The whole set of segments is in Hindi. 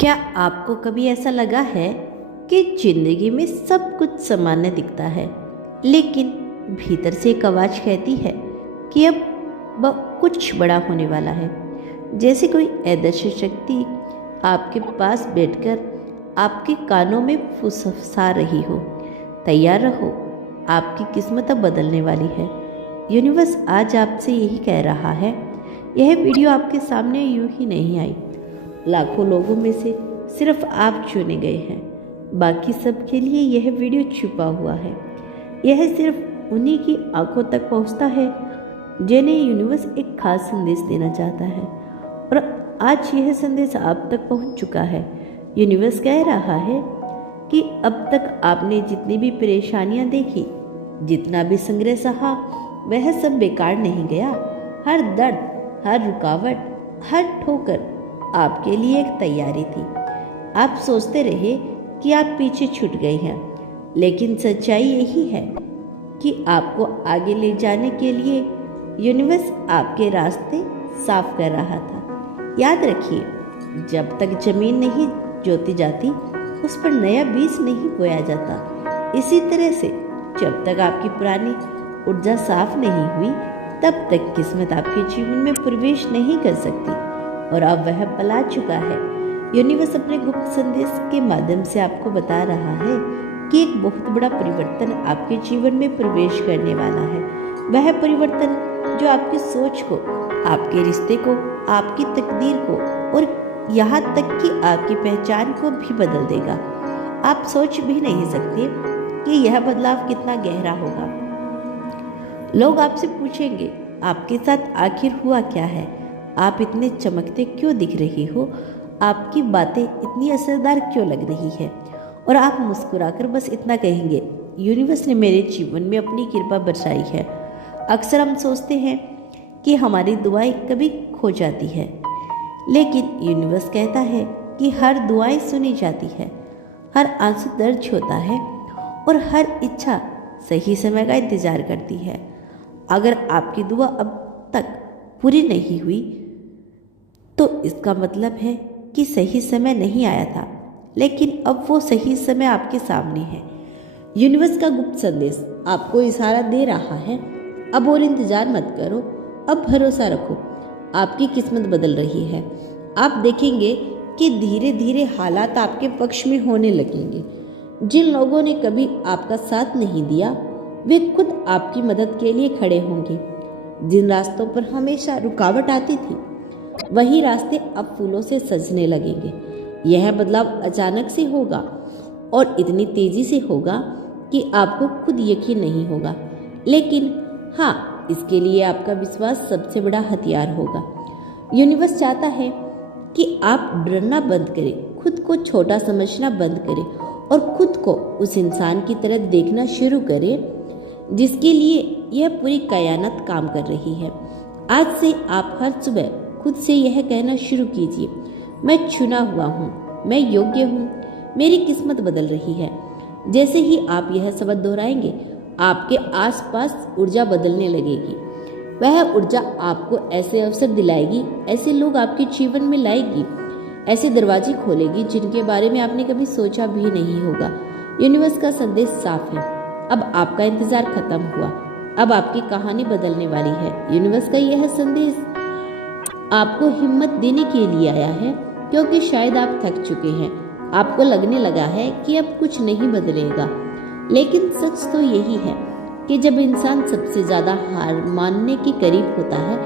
क्या आपको कभी ऐसा लगा है कि जिंदगी में सब कुछ सामान्य दिखता है, लेकिन भीतर से एक आवाज कहती है कि अब कुछ बड़ा होने वाला है। जैसे कोई अदृश्य शक्ति आपके पास बैठकर आपके कानों में फुसफुसा रही हो, तैयार रहो, आपकी किस्मत अब बदलने वाली है। यूनिवर्स आज आपसे यही कह रहा है। यह वीडियो आपके सामने यूं ही नहीं आई। लाखों लोगों में से सिर्फ आप चुने गए हैं। बाकी सब के लिए यह वीडियो छुपा हुआ है। यह सिर्फ उन्हीं की आंखों तक पहुंचता है जिन्हें यूनिवर्स एक खास संदेश देना चाहता है, और आज यह संदेश आप तक पहुंच चुका है। यूनिवर्स कह रहा है कि अब तक आपने जितनी भी परेशानियां देखी, जितना भी संग्रह सहा, वह सब बेकार नहीं गया। हर दर्द, हर रुकावट, हर ठोकर आपके लिए एक तैयारी थी। आप सोचते रहे कि आप पीछे छूट गए हैं, लेकिन सच्चाई यही है कि आपको आगे ले जाने के लिए यूनिवर्स आपके रास्ते साफ कर रहा था। याद रखिए, जब तक जमीन नहीं जोती जाती, उस पर नया बीज नहीं बोया जाता। इसी तरह से जब तक आपकी पुरानी ऊर्जा साफ नहीं हुई, तब तक किस्मत आपके जीवन में प्रवेश नहीं कर सकती। और अब वह पल आ चुका है। यूनिवर्स अपने गुप्त संदेश के माध्यम से आपको बता रहा है कि एक बहुत बड़ा परिवर्तन आपके जीवन में प्रवेश करने वाला है। वह परिवर्तन जो आपकी सोच को, आपके रिश्ते को, आपकी तकदीर को और यहाँ तक कि आपकी पहचान को भी बदल देगा। आप सोच भी नहीं सकते कि यह बदलाव कितना गहरा होगा। लोग आपसे पूछेंगे, आपके साथ आखिर हुआ क्या है? आप इतने चमकते क्यों दिख रही हो? आपकी बातें इतनी असरदार क्यों लग रही है? और आप मुस्कुराकर बस इतना कहेंगे, यूनिवर्स ने मेरे जीवन में अपनी कृपा बरसाई है। अक्सर हम सोचते हैं कि हमारी दुआएं कभी खो जाती है, लेकिन यूनिवर्स कहता है कि हर दुआएं सुनी जाती है, हर आंसू दर्ज होता है और हर इच्छा सही समय का इंतजार करती है। अगर आपकी दुआ अब तक पूरी नहीं हुई, तो इसका मतलब है कि सही समय नहीं आया था, लेकिन अब वो सही समय आपके सामने है। यूनिवर्स का गुप्त संदेश आपको इशारा दे रहा है, अब और इंतजार मत करो, अब भरोसा रखो, आपकी किस्मत बदल रही है। आप देखेंगे कि धीरे धीरे हालात आपके पक्ष में होने लगेंगे। जिन लोगों ने कभी आपका साथ नहीं दिया, वे खुद आपकी मदद के लिए खड़े होंगे। जिन रास्तों पर हमेशा रुकावट आती थी, वही रास्ते अब फूलों से सजने लगेंगे। यह बदलाव अचानक से होगा और इतनी तेजी से होगा कि आपको खुद यकीन नहीं होगा, लेकिन हाँ, इसके लिए आपका विश्वास सबसे बड़ा हथियार होगा। यूनिवर्स चाहता है कि आप डरना बंद करें, खुद को छोटा समझना बंद करें और खुद को उस इंसान की तरह देखना शुरू करें जिसके लिए यह पूरी कायनात काम कर रही है। आज से आप हर सुबह खुद से यह कहना शुरू कीजिए, मैं चुना हुआ हूँ, मैं योग्य हूँ, मेरी किस्मत बदल रही है। जैसे ही आप यह शब्द दोहराएंगे, आपके आसपास ऊर्जा बदलने लगेगी। वह ऊर्जा आपको ऐसे अवसर दिलाएगी, ऐसे लोग आपके जीवन में लाएगी, ऐसे दरवाजे खोलेगी जिनके बारे में आपने कभी सोचा भी नहीं होगा। यूनिवर्स का संदेश साफ है, अब आपका इंतजार खत्म हुआ, अब आपकी कहानी बदलने वाली है। यूनिवर्स का यह संदेश आपको हिम्मत देने के लिए आया है, क्योंकि शायद आप थक चुके हैं, आपको लगने लगा है कि अब कुछ नहीं बदलेगा। लेकिन सच तो यही है कि जब इंसान सबसे ज्यादा हार मानने के करीब होता है,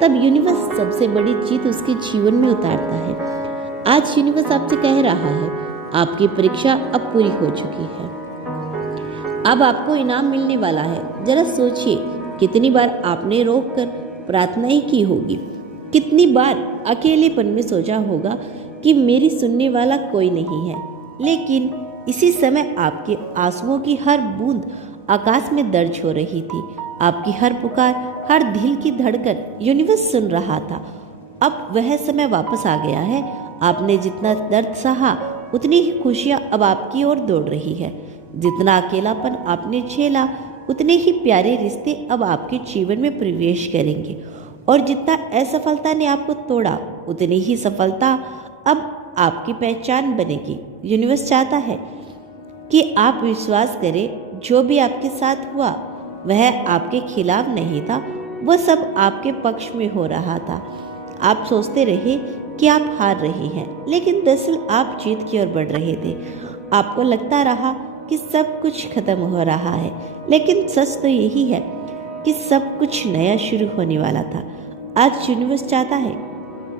तब यूनिवर्स सबसे बड़ी जीत उसके जीवन में उतारता है। आज यूनिवर्स आपसे कह रहा है, आपकी परीक्षा अब पूरी हो चुकी है, अब आपको इनाम मिलने वाला है। जरा सोचिए, कितनी बार आपने रोक कर प्रार्थना ही की होगी, कितनी बार अकेलेपन में सोचा होगा कि मेरी सुनने वाला कोई नहीं है, लेकिन इसी समय आपके आंसुओं की हर बूंद आकाश में दर्ज हो रही थी। आपकी हर पुकार, हर दिल की धड़कन यूनिवर्स सुन रहा था। अब वह समय वापस आ गया है। आपने जितना दर्द सहा, उतनी ही खुशियां अब आपकी ओर दौड़ रही है। जितना अकेलापन आपने झेला, उतने ही प्यारे रिश्ते अब आपके जीवन में प्रवेश करेंगे। और जितना असफलता ने आपको तोड़ा, उतनी ही सफलता अब आपकी पहचान बनेगी। यूनिवर्स चाहता है कि आप विश्वास करें, जो भी आपके साथ हुआ वह आपके खिलाफ नहीं था, वह सब आपके पक्ष में हो रहा था। आप सोचते रहे कि आप हार रहे हैं, लेकिन दरअसल आप जीत की ओर बढ़ रहे थे। आपको लगता रहा कि सब कुछ खत्म हो रहा है, लेकिन सच तो यही है कि सब कुछ नया शुरू होने वाला था। आज यूनिवर्स चाहता है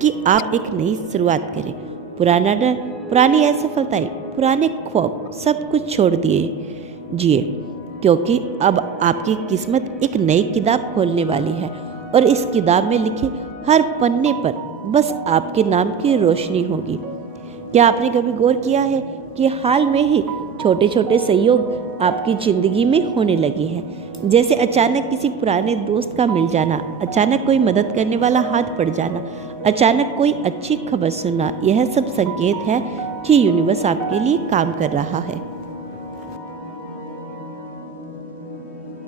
कि आप एक नई शुरुआत करें। पुराना डर, पुरानी असफलताएं, पुराने ख्वाब सब कुछ छोड़ दिए जिए, क्योंकि अब आपकी किस्मत एक नई किताब खोलने वाली है और इस किताब में लिखे हर पन्ने पर बस आपके नाम की रोशनी होगी। क्या आपने कभी गौर किया है कि हाल में ही छोटे छोटे सहयोग आपकी ज़िंदगी में होने लगे हैं? जैसे अचानक किसी पुराने दोस्त का मिल जाना, अचानक कोई मदद करने वाला हाथ पड़ जाना, अचानक कोई अच्छी खबर सुनना। यह सब संकेत है कि यूनिवर्स आपके लिए काम कर रहा है।